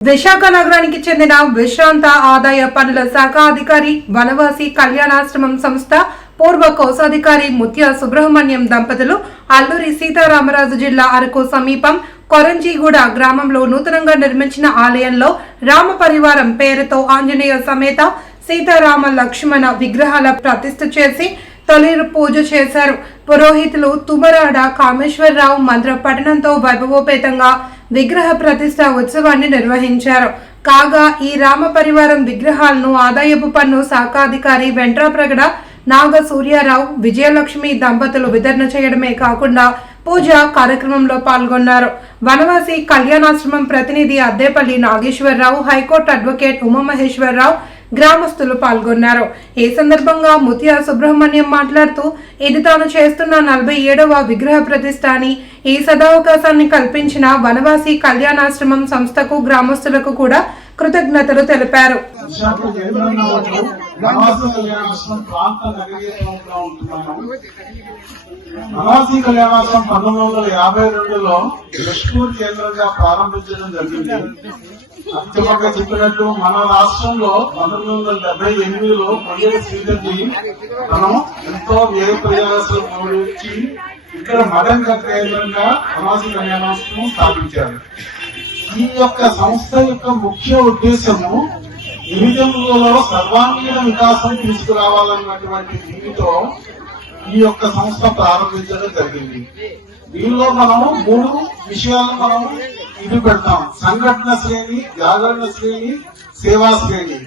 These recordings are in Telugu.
విశాఖ నగరానికి చెందిన విశ్రాంత ఆదాయ పన్నుల శాఖ అధికారి వనవాసి కళ్యాణాశ్రమం సంస్థ పూర్వ కోశాధికారి ముత్య సుబ్రహ్మణ్యం దంపతులు అల్లూరి సీతారామరాజు జిల్లా అరకు సమీపం కొరంజీగూడ గ్రామంలో నూతనంగా నిర్మించిన ఆలయంలో రామ పరివారం పేరుతో ఆంజనేయ సమేత సీతారామ లక్ష్మణ విగ్రహాల ప్రతిష్ఠ చేసి తొలి పూజ చేశారు. పురోహితులు తుమరాడ కామేశ్వరరావు మంత్ర పఠనంతో వైభవోపేతంగా విగ్రహ ప్రతిష్ట ఉత్సవాన్ని నిర్వహించారు. కాగా ఈ రామ పరివారం విగ్రహాలను ఆదాయపు పన్ను శాఖాధికారి వెంట్రాప్రగడ నాగ సూర్యారావు విజయలక్ష్మి దంపతులు వితరణ చేయడమే కాకుండా పూజ కార్యక్రమంలో పాల్గొన్నారు. వనవాసి కళ్యాణాశ్రమం ప్రతినిధి Addepalli Nageswararao high court advocate Umamaheswararao గ్రామస్తులు పాల్గొన్నారు. ఈ సందర్భంగా ముత్య సుబ్రహ్మణ్యం మాట్లాడుతూ ఇది తాను చేస్తున్న నలభై ఏడవ విగ్రహ ప్రతిష్ట అని ఈ సదావకాశాన్ని కల్పించిన వనవాసి కళ్యాణాశ్రమం సంస్థకు గ్రామస్తులకు కూడా కృతజ్ఞతలు తెలిపారు. విశాఖ కళ్యాణాశ్రమం ప్రాంత నగరీయంగా ఉంటున్నాను. నవాసి కళ్యాణాశ్రమం పంతొమ్మిది వందల యాభై రెండులో లష్కూర్ కేంద్రంగా ప్రారంభించడం జరిగింది. అంతిమంగా చెప్పినట్టు మన రాష్ట్రంలో పంతొమ్మిది వందల డెబ్బై ఎనిమిదిలో పొయ్యేటి శ్రీధర్జీ మనం ఎంతో వ్యయ ప్రయాసాలు మోడించి ఇక్కడ మదన్ కేంద్రంగా నవాసి కళ్యాణాశ్రమం స్థాపించారు. ఈ యొక్క సంస్థ యొక్క ముఖ్య ఉద్దేశము గిరిజనులలో సర్వాంగీణ వికాసం తీసుకురావాలన్నటువంటి దీనితో ఈ యొక్క సంస్థ ప్రారంభించడం జరిగింది. దీనిలో మనము మూడు విషయాలను మనము ఇది పెడతాం. సంఘటన శ్రేణి జాగరణ శ్రేణి సేవా శ్రేణి.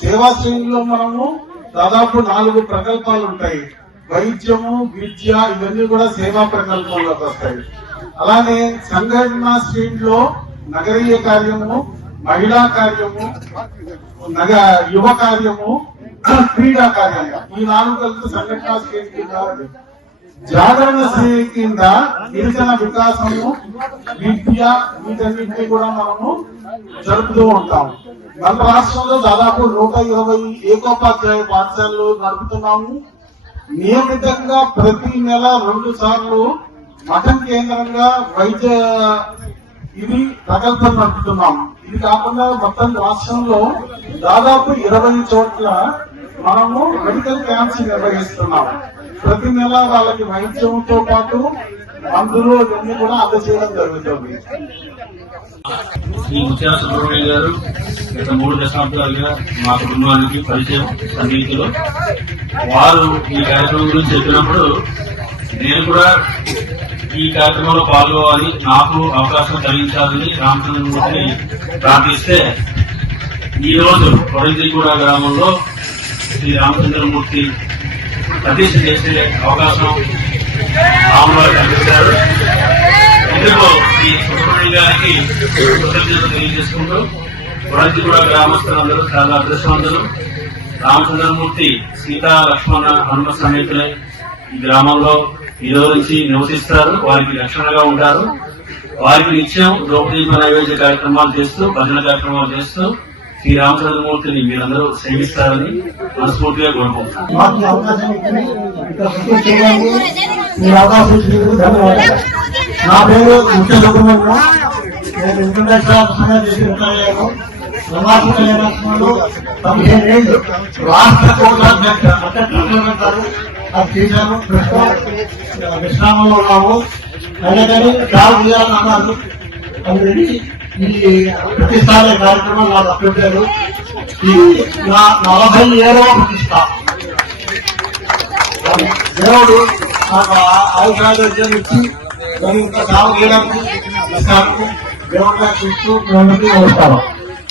సేవా శ్రేణిలో మనము దాదాపు నాలుగు ప్రకల్పాలు ఉంటాయి. వైద్యము విద్య ఇవన్నీ కూడా సేవా ప్రకల్పంలోకి వస్తాయి. అలానే సంఘటన శ్రేణిలో నగరీయ కార్యము మహిళా కార్యము నగ యువ కార్యము క్రీడా కార్యము. ఈ నాలుగు కలిసి సంఘటన శ్రేణి జాగరణ శ్రేణి కింద గిరిజన వికాసము విద్య వీటన్నింటినీ కూడా మనము జరుపుతూ ఉంటాం. మన రాష్ట్రంలో దాదాపు నూట ఇరవై ఏకోపాధ్యాయ పాఠశాలలు నడుపుతున్నాము. నియమితంగా ప్రతి నెల రెండు సార్లు మఠం కేంద్రంగా వైద్య ఇది ప్రకల్పం నడుపుతున్నాము ఇది కాకుండా మొత్తం రాష్ట్రంలో దాదాపు ఇరవై చోట్ల మనము మెడికల్ క్యాంప్స్ నిర్వహిస్తున్నాం. ప్రతి నెల వాళ్ళకి వైద్యంతో పాటు మందులు ఇవన్నీ కూడా అందజేయడం జరుగుతుంది. శ్రీ ముత్యాల సుబ్రహ్మణ్య గారు గత మూడు దశాబ్దాలుగా మా కుటుంబానికి పరిచయం సన్నిహితులు. వారు ఈ కార్యక్రమం గురించి చెప్పినప్పుడు నేను కూడా ఈ కార్యక్రమంలో పాల్గొవాలి. నాకు అవకాశం కలిగించాలని రామచంద్రమూర్తిని ప్రార్థిస్తే ఈ రోజు గ్రామంలో శ్రీ రామచంద్రమూర్తి ప్రతిష్ఠ చేసే అవకాశం రాములు కల్పించారు. ఇందులో ఈ సుబ్రహ్మణ్యం గారికి కృతజ్ఞతలు తెలియజేసుకుంటూ కూడా గ్రామస్తులందరూ చాలా అదృష్టవంతులు. రామచంద్రమూర్తి సీతా లక్ష్మణ హనుమ సమేతులై ఈ గ్రామంలో ఈ రోజు నివసిస్తారు వారికి రక్షణగా ఉంటారు. వారికి నిత్యం ద్రౌపదీప నైవేద్య కార్యక్రమాలు చేస్తూ భజన కార్యక్రమాలు చేస్తూ శ్రీ రామచంద్రమూర్తిని మీరందరూ సేవిస్తారని మనస్ఫూర్తిగా కోరుకుంటున్నాను ఈ నా పేరు ముఖ్య సుబ్రహ్మణ్యం. నేను చేసి ఏళ్ళు రాష్ట్ర కోశాధ్యక్ష అంటే ట్రెజరర్ గారు చేశాను ప్రస్తుతం విశ్రామంలో ఉన్నాము. అయినా కానీ జాబ్ చేయాలని అన్నారు అందుకని ఈ ప్రతిష్టాలయ కార్యక్రమం నాకు అప్పచెప్పారు. ఈ నా నలభై ఏడవ ప్రతిష్ట. దేవుడు నాకు ఆయుధారోగ్యం ఇచ్చి మరి ఇంత సాగు చేయడానికి దేవుడు నాకు ఇస్తూ నమస్కారం.